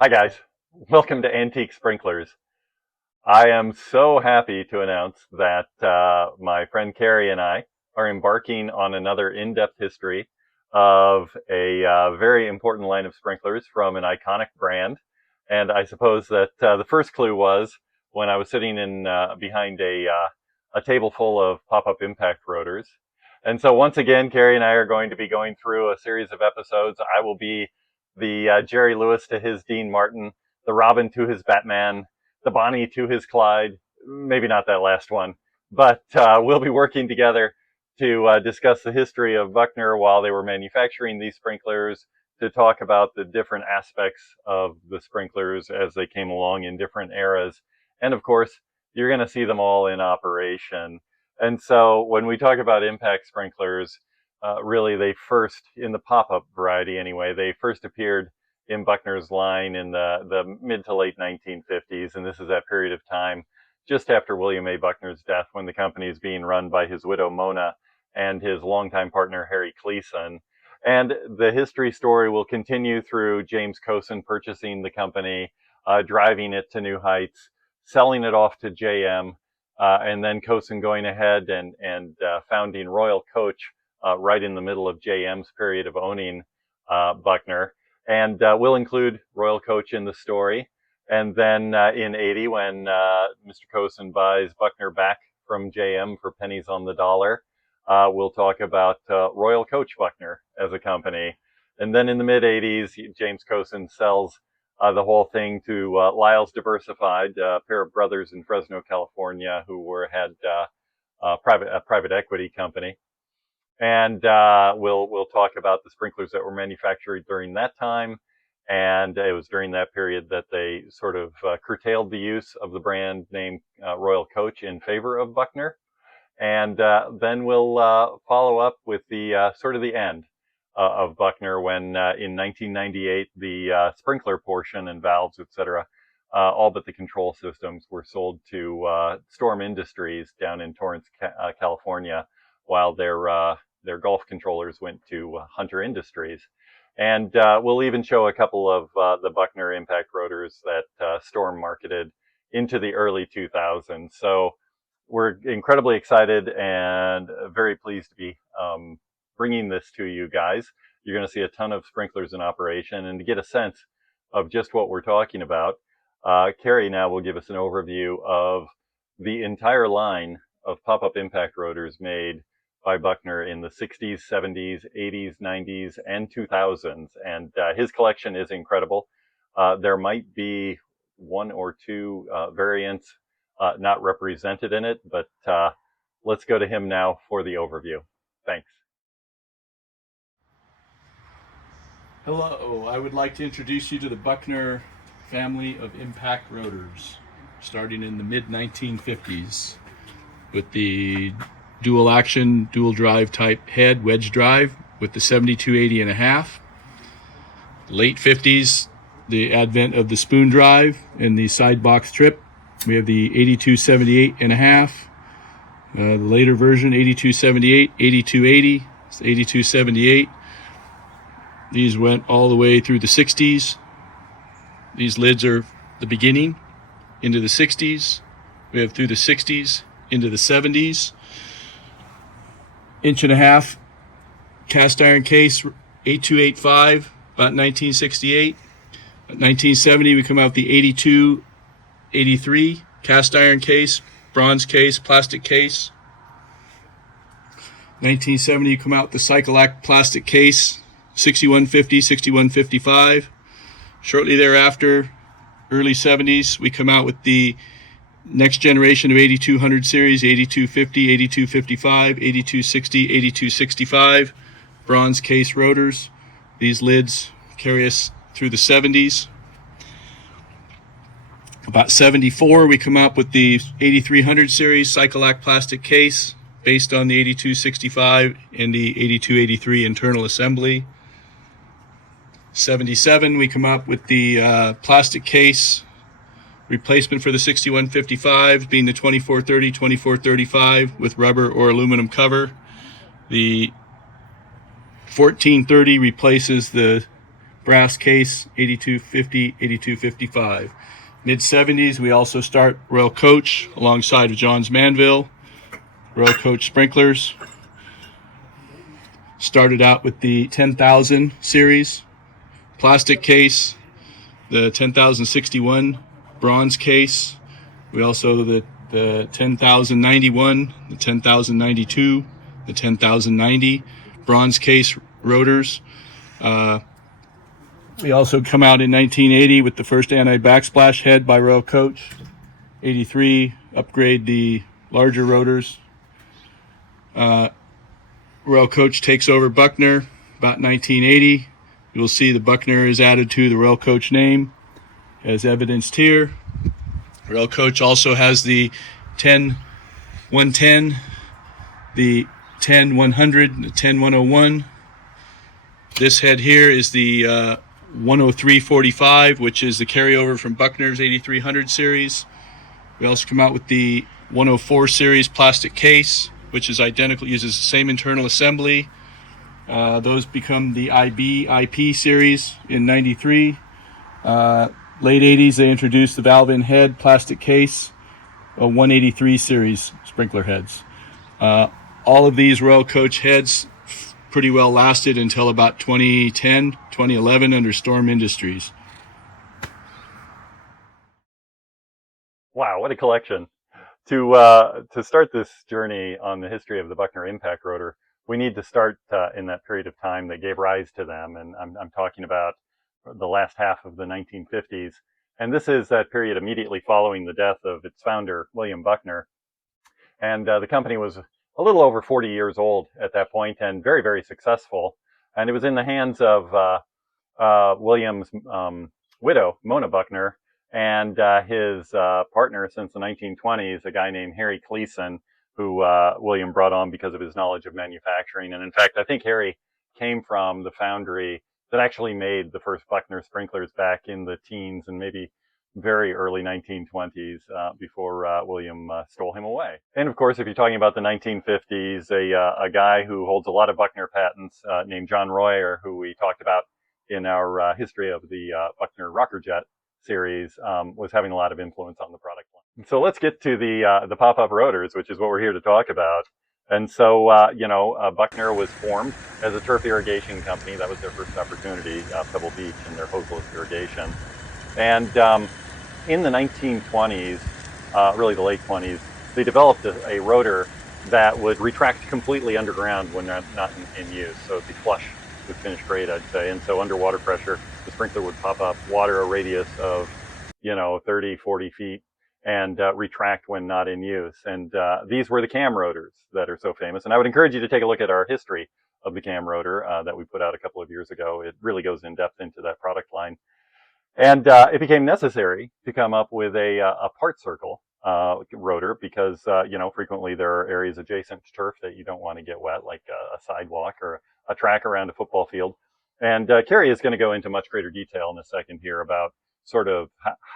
Hi guys, welcome to Antique Sprinklers. I am so happy to announce that my friend Kerry and I are embarking on another in-depth history of a very important line of sprinklers from an iconic brand. And I suppose that the first clue was when I was sitting in behind a table full of pop-up impact rotors. And so once again, Kerry and I are going to be going through a series of episodes. I will be the Jerry Lewis to his Dean Martin, the Robin to his Batman, the Bonnie to his Clyde. Maybe not that last one, but we'll be working together to discuss the history of Buckner while they were manufacturing these sprinklers, to talk about the different aspects of the sprinklers as they came along in different eras. And of course, you're going to see them all in operation. And so when we talk about impact sprinklers, really they first, in the pop-up variety anyway, they first appeared in Buckner's line in the mid to late 1950s. And this is that period of time just after William A. Buckner's death, when the company is being run by his widow Mona and his longtime partner Harry Cleason. And the history story will continue through James Cosin purchasing the company, driving it to new heights, selling it off to JM, and then Cosin going ahead and founding Royal Coach right in the middle of JM's period of owning Buckner. And we'll include Royal Coach in the story. And then in 80, when Mr. Cosin buys Buckner back from JM for pennies on the dollar, we'll talk about Royal Coach Buckner as a company. And then in the mid 80s, James Cosin sells the whole thing to Lyle's Diversified, a pair of brothers in Fresno, California, who had a private equity company. And we'll talk about the sprinklers that were manufactured during that time. And it was during that period that they sort of curtailed the use of the brand name Royal Coach in favor of Buckner. And then we'll follow up with the sort of the end of Buckner when in 1998 the sprinkler portion and valves, etc., all but the control systems were sold to Storm Industries down in Torrance, California, while their golf controllers went to Hunter Industries. And we'll even show a couple of the Buckner impact rotors that Storm marketed into the early 2000s. So we're incredibly excited and very pleased to be bringing this to you guys. You're going to see a ton of sprinklers in operation, and to get a sense of just what we're talking about, Kerry now will give us an overview of the entire line of pop-up impact rotors made by Buckner in the 60s, 70s, 80s, 90s, and 2000s. And his collection is incredible. There might be one or two variants not represented in it, but let's go to him now for the overview. Thanks. Hello, I would like to introduce you to the Buckner family of impact rotors, starting in the mid-1950s with the dual action, dual drive type head, wedge drive with the 7280 and a half. Late 50s, the advent of the spoon drive and the side box trip. We have the 8278 and a half. The later version, 8278, 8280, 8278. These went all the way through the 60s. These lids are the beginning into the 60s. We have through the 60s into the 70s. Inch and a half cast iron case, 8285, about 1968. 1970, we come out with the 8283 cast iron case, bronze case, plastic case. 1970, you come out with the Cycle-Act plastic case, 6150, 6155. Shortly thereafter, early 70s, we come out with the next generation of 8200 series, 8250, 8255, 8260, 8265, bronze case rotors. These lids carry us through the 70s. About 74, we come up with the 8300 series Cycle-Act plastic case based on the 8265 and the 8283 internal assembly. 77, we come up with the plastic case replacement for the 6155 being the 2430, 2435 with rubber or aluminum cover. The 1430 replaces the brass case, 8250, 8255. Mid-70s, we also start Royal Coach alongside of Johns Manville, Royal Coach sprinklers. Started out with the 10,000 series plastic case, the 10,061 bronze case. We also the 10,091, the 10,092, the 10,090 bronze case rotors. We also come out in 1980 with the first anti-backsplash head by Royal Coach. 83, upgrade the larger rotors. Royal Coach takes over Buckner about 1980. You will see the Buckner is added to the Royal Coach name as evidenced here. Royal Coach also has the 10-110, the 10-100, the 10-101. This head here is the 103-45, which is the carryover from Buckner's 8300 series. We also come out with the 104 series plastic case, which is identical, uses the same internal assembly. Those become the IP series in 93. Late 80s, they introduced the valve-in head plastic case, a 183 series sprinkler heads. All of these Royal Coach heads pretty well lasted until about 2010, 2011 under Storm Industries. Wow, what a collection. To start this journey on the history of the Buckner impact rotor, we need to start in that period of time that gave rise to them. And I'm talking about the last half of the 1950s. And this is that period immediately following the death of its founder, William Buckner. And the company was a little over 40 years old at that point and very, very successful. And it was in the hands of William's widow, Mona Buckner, and his partner since the 1920s, a guy named Harry Cleason, who William brought on because of his knowledge of manufacturing. And in fact, I think Harry came from the foundry that actually made the first Buckner sprinklers back in the teens and maybe very early 1920s before William stole him away. And of course, if you're talking about the 1950s, a guy who holds a lot of Buckner patents named John Royer, who we talked about in our history of the Buckner rocker jet series, was having a lot of influence on the product line. So let's get to the pop-up rotors, which is what we're here to talk about. And so, Buckner was formed as a turf irrigation company. That was their first opportunity, Pebble Beach and their hoses irrigation. And in the 1920s, really the late 20s, they developed a rotor that would retract completely underground when not in use. So it'd be flush with finished grade, I'd say. And so under water pressure, the sprinkler would pop up, water a radius of, 30, 40 feet, and retract when not in use. And these were the cam rotors that are so famous. And I would encourage you to take a look at our history of the cam rotor that we put out a couple of years ago. It really goes in depth into that product line. And it became necessary to come up with a part circle rotor because, frequently there are areas adjacent to turf that you don't want to get wet, like a sidewalk or a track around a football field. And Kerry is going to go into much greater detail in a second here about sort of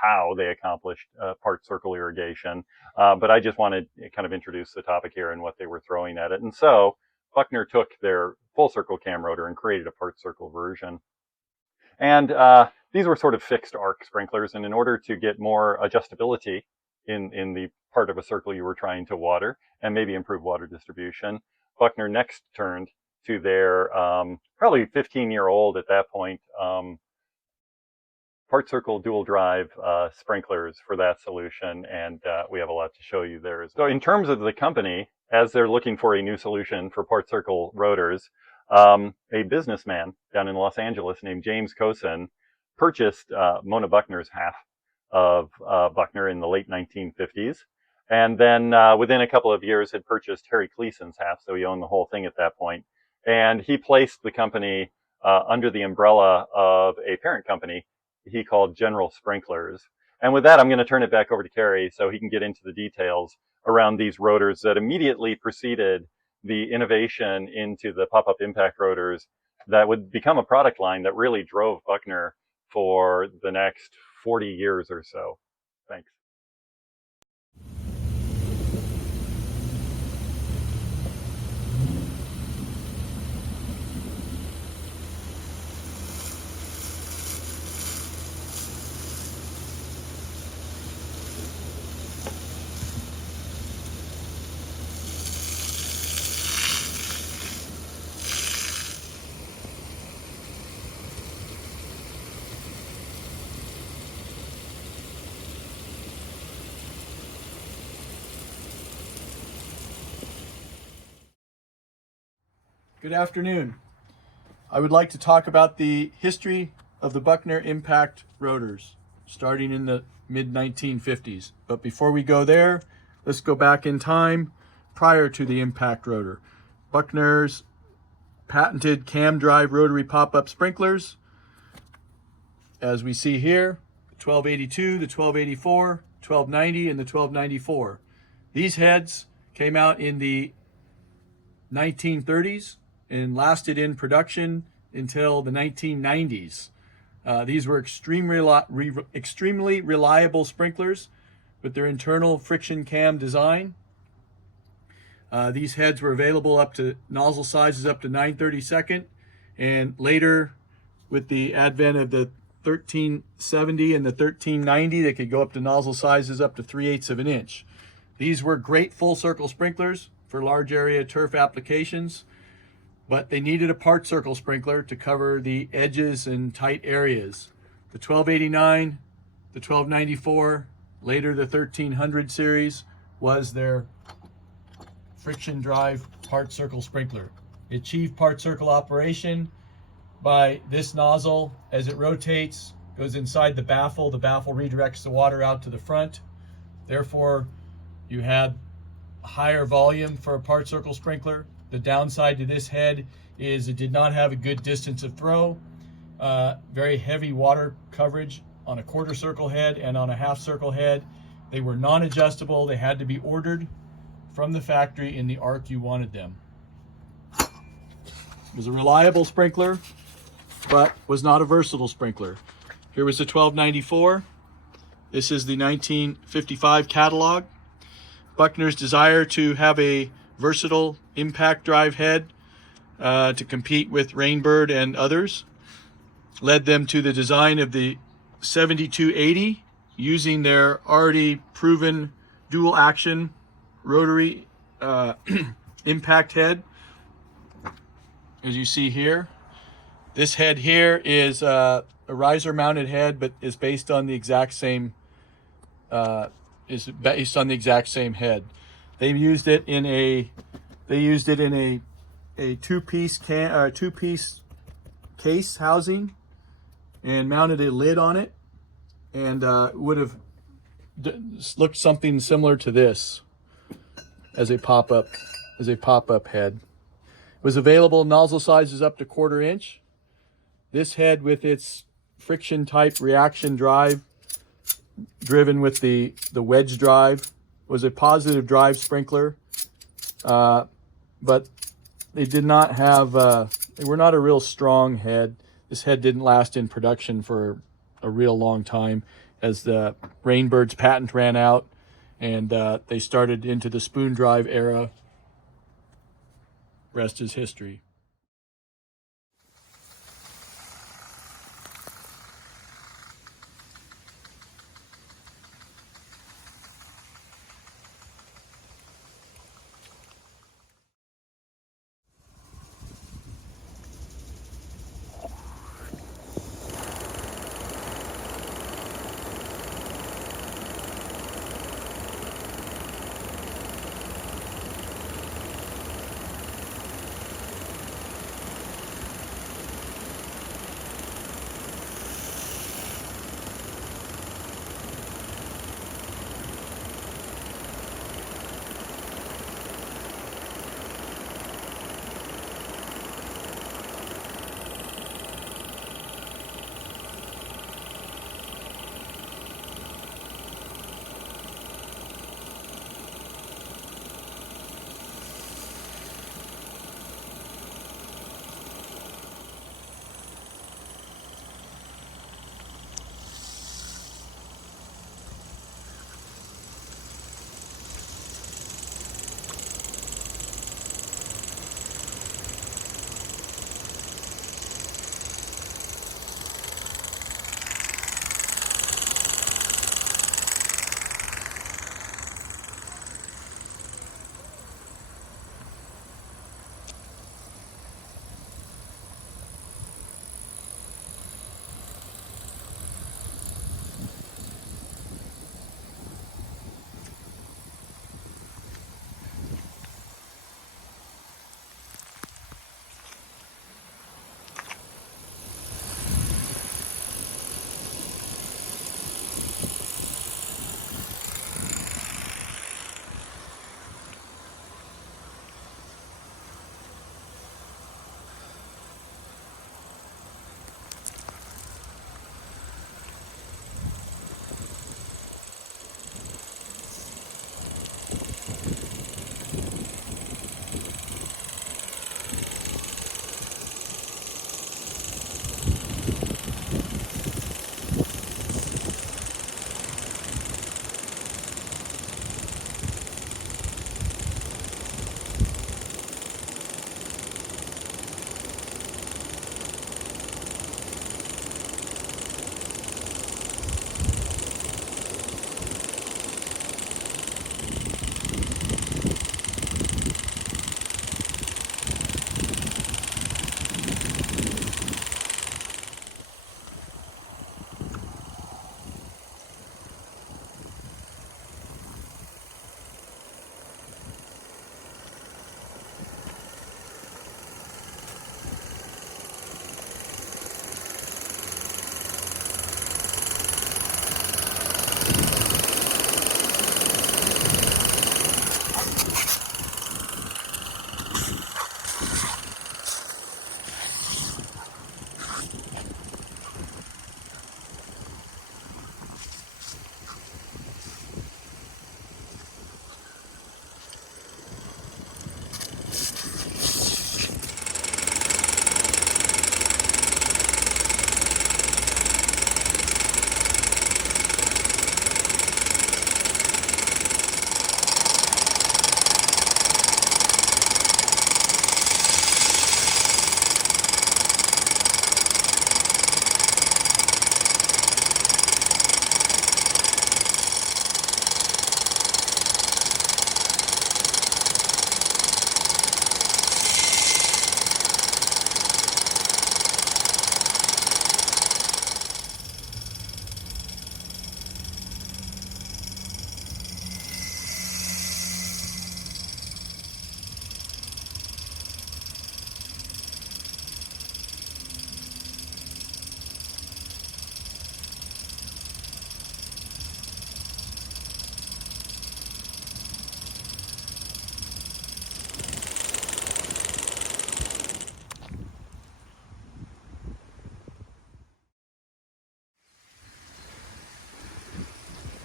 how they accomplished part circle irrigation. But I just wanted to kind of introduce the topic here and what they were throwing at it. And so Buckner took their full circle cam rotor and created a part circle version. And these were sort of fixed arc sprinklers. And in order to get more adjustability in the part of a circle you were trying to water and maybe improve water distribution, Buckner next turned to their probably 15-year-old at that point part circle dual drive sprinklers for that solution, and we have a lot to show you there. So in terms of the company, as they're looking for a new solution for part circle rotors, a businessman down in Los Angeles named James Cosin purchased Mona Buckner's half of Buckner in the late 1950s, and then within a couple of years had purchased Harry Cleason's half, so he owned the whole thing at that point. And he placed the company under the umbrella of a parent company he called General Sprinklers. And with that, I'm going to turn it back over to Kerry so he can get into the details around these rotors that immediately preceded the innovation into the pop-up impact rotors that would become a product line that really drove Buckner for the next 40 years or so. Thanks. Good afternoon. I would like to talk about the history of the Buckner impact rotors, starting in the mid-1950s. But before we go there, let's go back in time prior to the impact rotor. Buckner's patented cam drive rotary pop-up sprinklers, as we see here, the 1282, the 1284, 1290, and the 1294. These heads came out in the 1930s and lasted in production until the 1990s. These were extremely reliable sprinklers with their internal friction cam design. These heads were available up to nozzle sizes up to 9/32, and later with the advent of the 1370 and the 1390, they could go up to nozzle sizes up to 3/8 of an inch. These were great full circle sprinklers for large area turf applications, but they needed a part circle sprinkler to cover the edges and tight areas. The 1289, the 1294, later the 1300 series was their friction drive part circle sprinkler. It achieved part circle operation by this nozzle. As it rotates, goes inside the baffle redirects the water out to the front. Therefore, you had higher volume for a part circle sprinkler. The downside to this head is it did not have a good distance of throw, very heavy water coverage on a quarter circle head and on a half circle head. They were non-adjustable. They had to be ordered from the factory in the arc you wanted them. It was a reliable sprinkler, but was not a versatile sprinkler. Here was the 1294. This is the 1955 catalog. Buckner's desire to have a versatile impact drive head to compete with Rainbird and others led them to the design of the 7280, using their already proven dual action rotary impact head. As you see here, this head here is a riser mounted head, but is based on the exact same head. They used it in a two-piece case housing and mounted a lid on it, and would have looked something similar to this as a pop-up head. It was available nozzle sizes up to 1/4 inch. This head, with its friction type reaction drive driven with the wedge drive, was a positive drive sprinkler, but they did not have they were not a real strong head. This head didn't last in production for a real long time, as the Rainbird's patent ran out and they started into the spoon drive era. Rest is history.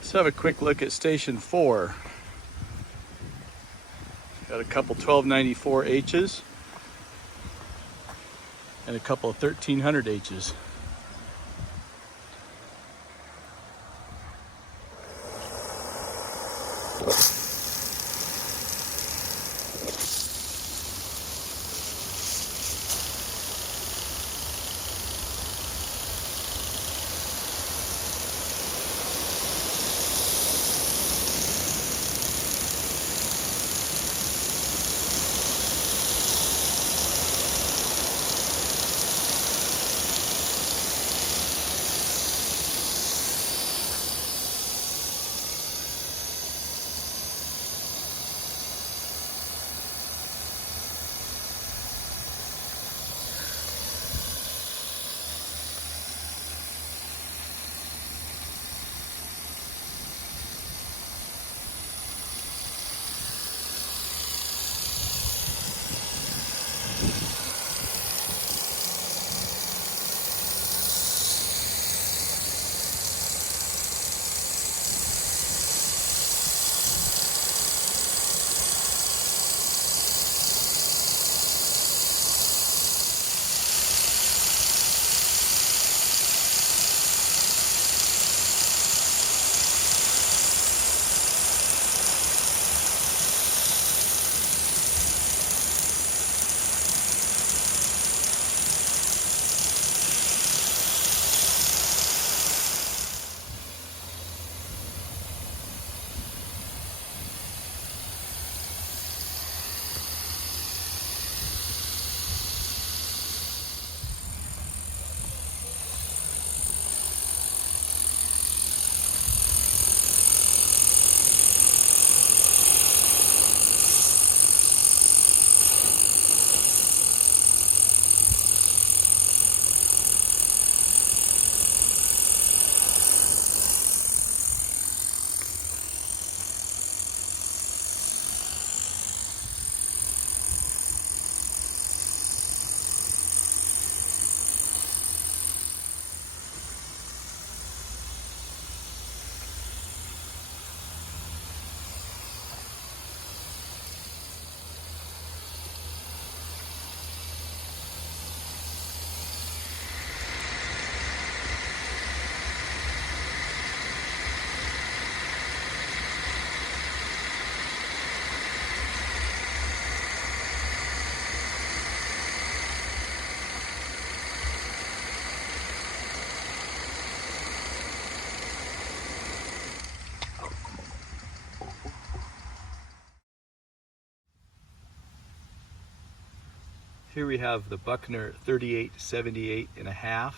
Let's have a quick look at station 4. Got a couple 1294H's and a couple of 1300H's. Here we have the Buckner 3878.5.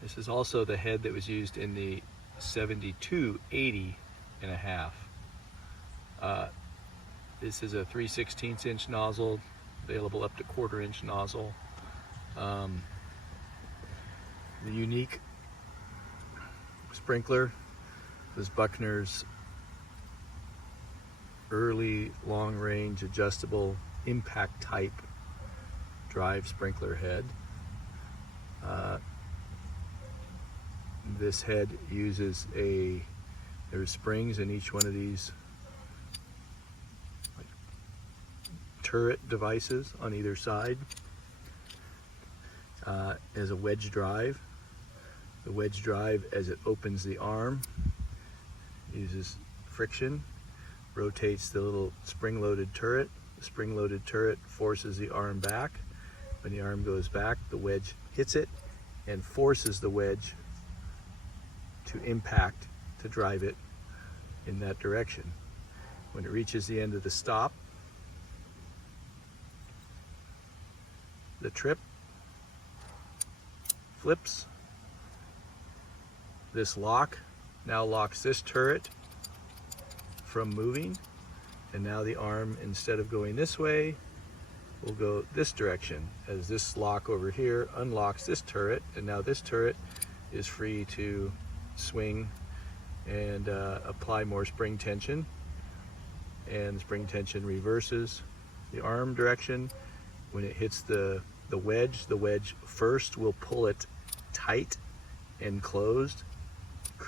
This is also the head that was used in the 7280.5. This is a 3/16 inch nozzle, available up to 1/4 inch nozzle. The unique sprinkler is Buckner's early long range adjustable impact type drive sprinkler head. This head uses there's springs in each one of these turret devices on either side. As a wedge drive. The wedge drive, as it opens the arm, uses friction, rotates the little spring-loaded turret. The spring-loaded turret forces the arm back. When the arm goes back, the wedge hits it and forces the wedge to impact to drive it in that direction. When it reaches the end of the stop, the trip flips. This lock now locks this turret from moving, and now the arm, instead of going this way, will go this direction, as this lock over here unlocks this turret, and now this turret is free to swing and apply more spring tension, and spring tension reverses the arm direction. When it hits the wedge first will pull it tight and closed,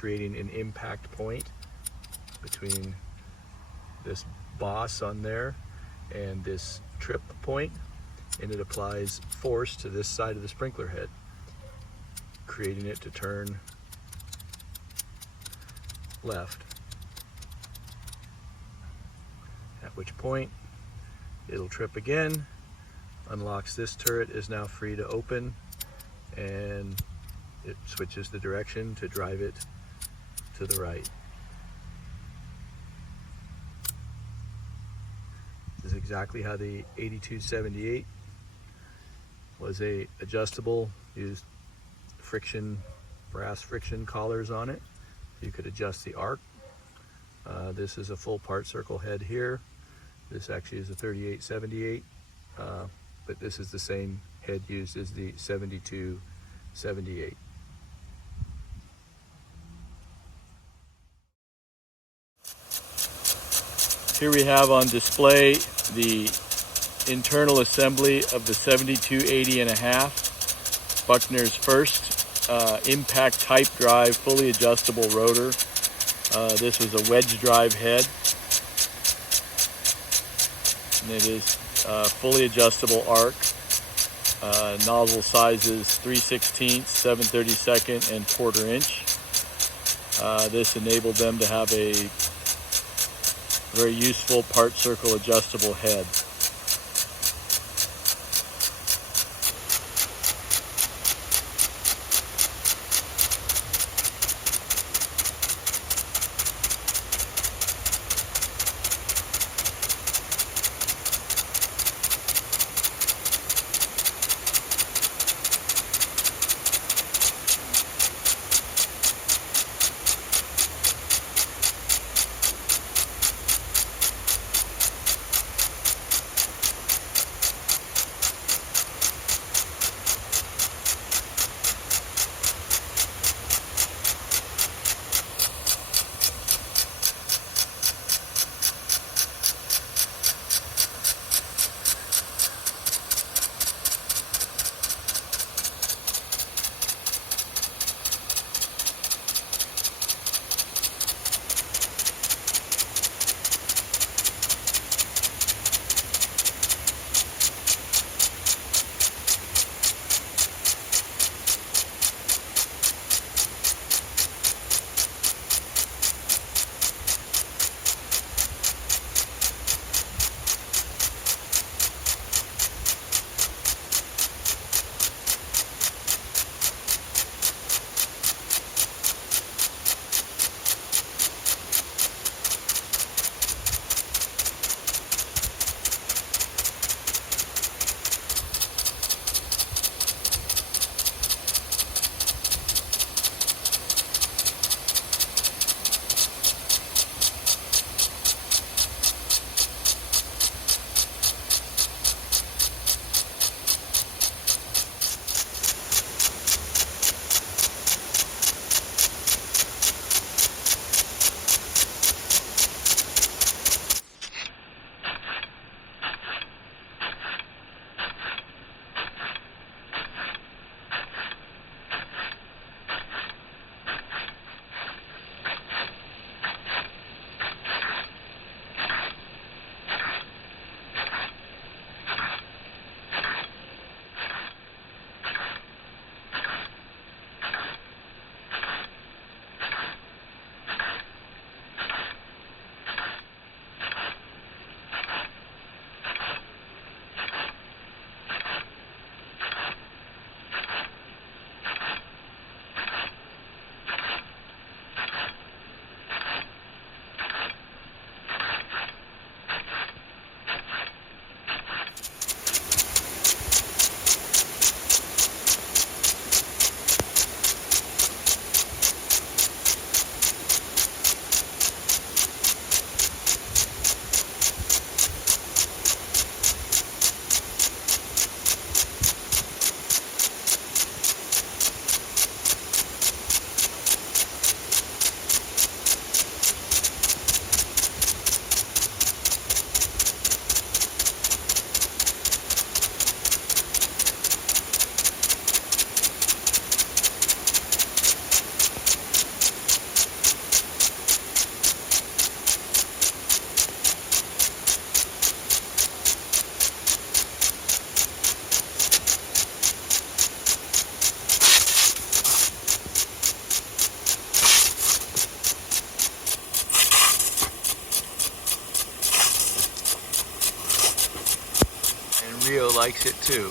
creating an impact point between this boss on there and this trip point, and it applies force to this side of the sprinkler head, creating it to turn left, at which point it'll trip again, unlocks. This turret is now free to open, and it switches the direction to drive it to the right. This is exactly how the 8278 was a adjustable, used brass friction collars on it. You could adjust the arc. This is a full part circle head here. This actually is a 3878, but this is the same head used as the 7278. Here we have on display the internal assembly of the 7280.5, Buckner's first impact type drive, fully adjustable rotor. This was a wedge drive head, and it is fully adjustable arc. Nozzle sizes 3/16, 7/32, and 1/4 inch. This enabled them to have a very useful part circle adjustable head. likes it too.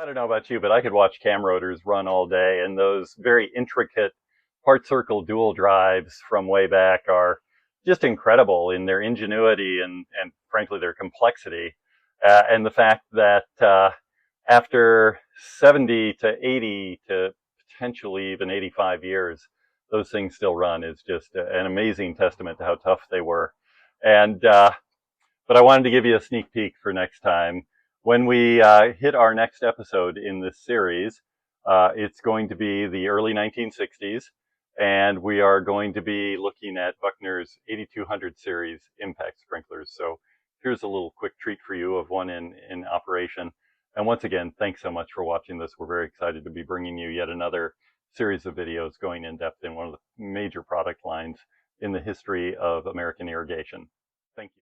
I don't know about you, but I could watch cam rotors run all day, and those very intricate part circle dual drives from way back are just incredible in their ingenuity and frankly their complexity, and the fact that after 70 to 80 to potentially even 85 years, those things still run is just an amazing testament to how tough they were. And but I wanted to give you a sneak peek for next time. When we hit our next episode in this series, it's going to be the early 1960s, and we are going to be looking at Buckner's 8200 series impact sprinklers. So here's a little quick treat for you of one in operation. And once again, thanks so much for watching this. We're very excited to be bringing you yet another series of videos going in depth in one of the major product lines in the history of American irrigation. Thank you.